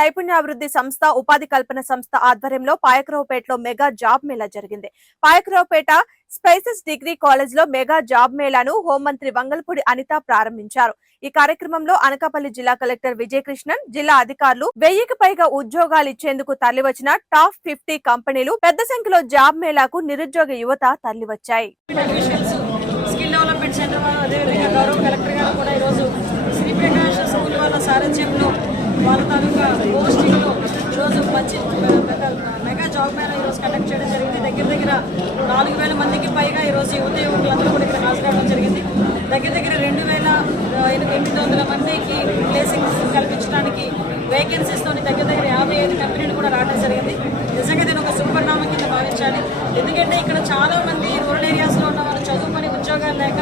నైపుణ్యాభివృద్ధి సంస్థ, ఉపాధి కల్పన సంస్థ ఆధ్వర్యంలో పాయకరావుపేటలో మెగా జాబ్ మేళా జరిగింది. పాయకరావుపేట స్పైసెస్ డిగ్రీ కాలేజ్ లో మెగా జాబ్ మేళాను హోంమంత్రి వంగల్పూడి అనిత ప్రారంభించారు. ఈ కార్యక్రమంలో అనకాపల్లి జిల్లా కలెక్టర్ విజయకృష్ణన్, జిల్లా అధికారులు, 1000కి పైగా ఉద్యోగాలు ఇచ్చేందుకు తరలివచ్చిన టాప్ 50 కంపెనీలు, పెద్ద సంఖ్యలో జాబ్ మేళాకు నిరుద్యోగ యువత తరలివచ్చాయి. వాళ్ళ తాలూకా పోస్టింగ్లో ఈరోజు మంచి మెగా జాబ్ మేళా ఈరోజు కండక్ట్ చేయడం జరిగింది. దగ్గర 4000 మందికి పైగా ఈరోజు యువకులందరూ కూడా ఇక్కడ హాజరవడం జరిగింది. దగ్గర 2800 మందికి ప్లేసింగ్స్ కల్పించడానికి వేకెన్సీస్తో దగ్గర 55 కంపెనీలు కూడా రావడం జరిగింది. నిజంగా దీని ఒక సుపరిణామం కింద భావించాలి. ఎందుకంటే ఇక్కడ చాలా మంది రూరల్ ఏరియాస్లో ఉన్న వాళ్ళు చదువుకొని ఉద్యోగాలు లేక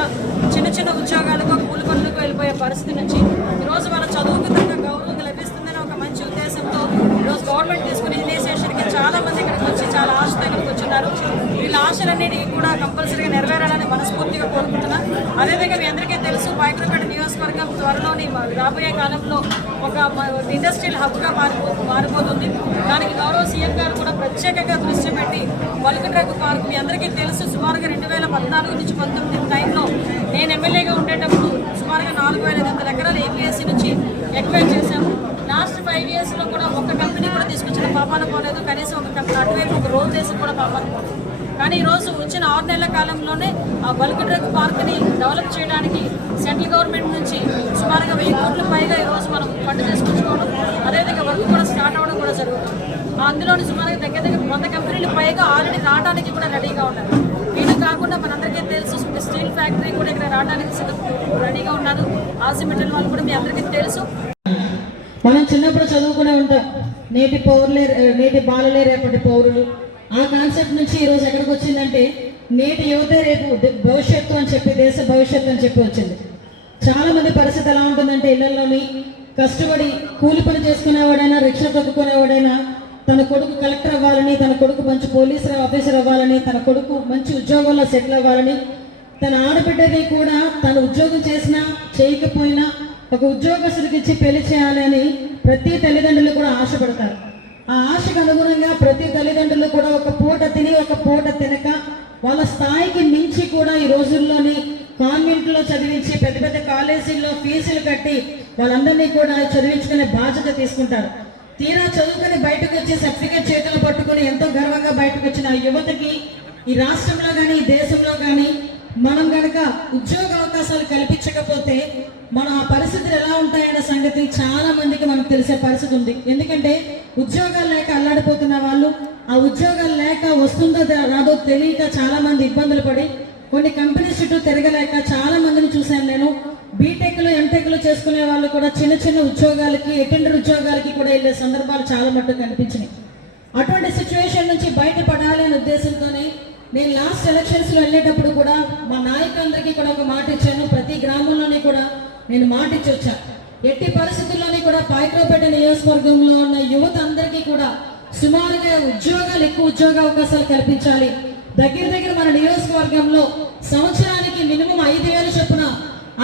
చిన్న ఉద్యోగాలకు, కూలి పనులకు వెళ్ళిపోయే పరిస్థితి నుంచి ఈరోజు వాళ్ళ చదువుకు తగ్గ గౌరవం లభిస్తుందని ఒక మంచి ఉద్దేశంతో ఈరోజు గవర్నమెంట్ తీసుకుని ఇనిషియేషన్కి చాలా మంది ఇక్కడికి వచ్చి చాలా ఆశతో ఇక్కడికి వచ్చున్నారు. వీళ్ళ ఆశలన్నిటికీ కూడా కంపల్సరీగా నెరవేరాలని మనస్ఫూర్తిగా కోరుకుంటున్నాను. అదేవిధంగా మీ అందరికీ తెలుసు, పాయకరావుపేట నియోజకవర్గం త్వరలోని రాబోయే కాలంలో ఒక ఇండస్ట్రియల్ హబ్గా మారిపోతుంది. దానికి గౌరవ సీఎం గారు కూడా ప్రత్యేకంగా దృష్టి పెట్టి వల్కట్రాక్ పార్క్ మీ అందరికీ తెలుసు, సుమారుగా 2014 నుంచి 19 టైంలో నేను ఎమ్మెల్యేగా ఉండేటప్పుడు సుమారుగా 4500 ఎకరాలు ఏపీఎస్సీ నుంచి ఎక్వైర్ చేశాము. లాస్ట్ 5 ఇయర్స్లో కూడా ఒక్క కంపెనీ కూడా తీసుకొచ్చిన పాపాన పోలేదు. కనీసం ఒక కంపెనీ అటువైపు ఒక రోల్ చేసి కూడా పాపాన పోలేదు. కానీ ఈరోజు వచ్చిన 6 నెలల కాలంలోనే ఆ వల్కట్రాక్ పార్క్ని డెవలప్ చేయడానికి సెంట్రల్ గవర్నమెంట్ నుంచి సుమారుగా 1000 కోట్ల పైగా ఈరోజు మనం ఫండ్ తీసుకొచ్చుకోవడం, అదేవిధంగా వర్క్ కూడా స్టార్ట్ అవ్వడం కూడా జరుగుతుంది. అందులోని సుమారుగా దగ్గర 100 కంపెనీలు పైగా ఆల్రెడీ రావడానికి కూడా రెడీగా ఉన్నారు. వీళ్ళు కాకుండా మనందరికీ తెలుసు, స్టీల్ ఫ్యాక్టరీ కూడా ఇక్కడ రావడానికి రెడీగా ఉన్నారు. ఆసిమెటల్ వాళ్ళు కూడా మీ అందరికీ తెలుసు. మనం చిన్నప్పుడు చదువుకునే ఉంటాం, నేటి బాలలే రేపటి పౌరులు. ఆ కాన్సెప్ట్ నుంచి ఈరోజు ఎక్కడికి వచ్చిందంటే నేటి యువతే రేపు భవిష్యత్తు అని చెప్పి, దేశ భవిష్యత్తు అని చెప్పి వచ్చింది. చాలా మంది పరిస్థితి ఎలా ఉంటుందంటే, ఇళ్లలోని కష్టపడి కూలి పని చేసుకునేవాడైనా, రిక్షా తొక్కుకునేవాడైనా తన కొడుకు కలెక్టర్ అవ్వాలని, తన కొడుకు మంచి పోలీస్ ఆఫీసర్ అవ్వాలని, తన కొడుకు మంచి ఉద్యోగంలో సెటిల్ అవ్వాలని, తన ఆడబిడ్డని కూడా తను ఉద్యోగం చేసినా చేయకపోయినా ఒక ఉద్యోగస్తుడికి ఇచ్చి పెళ్లి చేయాలని ప్రతి తల్లిదండ్రులు కూడా ఆశపడతారు. ఆ ఆశకు అనుగుణంగా ప్రతి తల్లిదండ్రులు కూడా ఒక పూట తిని ఒక పూట తినక వాళ్ళ స్థాయికి మించి కూడా ఈ రోజుల్లోని కాన్వెంట్లో చదివించి పెద్ద పెద్ద కాలేజీల్లో ఫీజులు కట్టి వాళ్ళందరినీ కూడా చదివించుకునే బాధ్యత తీసుకుంటారు. తీరా చదువుకుని బయటకు వచ్చి సర్టిఫికేట్ చేతులు పట్టుకుని ఎంతో గర్వంగా బయటకు వచ్చిన యువతకి ఈ రాష్ట్రంలో కానీ ఈ దేశంలో కానీ మనం కనుక ఉద్యోగ అవకాశాలు కల్పించకపోతే మనం ఆ పరిస్థితులు ఎలా ఉంటాయన్న సంగతి చాలా మందికి మనకు తెలిసే పరిస్థితి ఉంది. ఎందుకంటే ఉద్యోగాలు లేక అల్లాడిపోతున్న వాళ్ళు, ఆ ఉద్యోగాలు లేక వస్తుందో రాదో తెలియక చాలా మంది ఇబ్బందులు పడి కొన్ని కంపెనీస్ చుట్టూ తిరగలేక చాలా మందిని చూశాను నేను. బీటెక్లు, ఎంటెక్లు చేసుకునే వాళ్ళు కూడా చిన్న ఉద్యోగాలకి, అటెండర్ ఉద్యోగాలకి కూడా వెళ్ళే సందర్భాలు చాలా మట్టుకు కనిపించినాయి. అటువంటి సిచ్యువేషన్ నుంచి బయటపడాలి అనే ఉద్దేశంతోనే నేను లాస్ట్ ఎలక్షన్స్లో వెళ్ళేటప్పుడు కూడా మా నాయకులందరికీ కూడా ఒక మాట ఇచ్చాను. ప్రతి గ్రామంలోనే కూడా నేను మాట ఇచ్చి వచ్చాను. ఎట్టి పరిస్థితుల్లోని కూడా పాయకరావుపేట నియోజకవర్గంలో ఉన్న యువత అందరికీ కూడా సుమారుగా ఎక్కువ ఉద్యోగ అవకాశాలు కల్పించాలి. దగ్గర మన నియోజకవర్గంలో సంవత్సరానికి మినిమం 5000 చొప్పున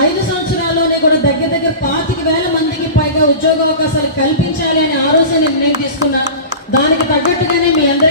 5 సంవత్సరాల్లోనే కూడా దగ్గర 25,000 మందికి పైగా ఉద్యోగ అవకాశాలు కల్పించాలి అని ఆ రోజు నిర్ణయం తీసుకున్నా. దానికి తగ్గట్టుగానే మీ అందరూ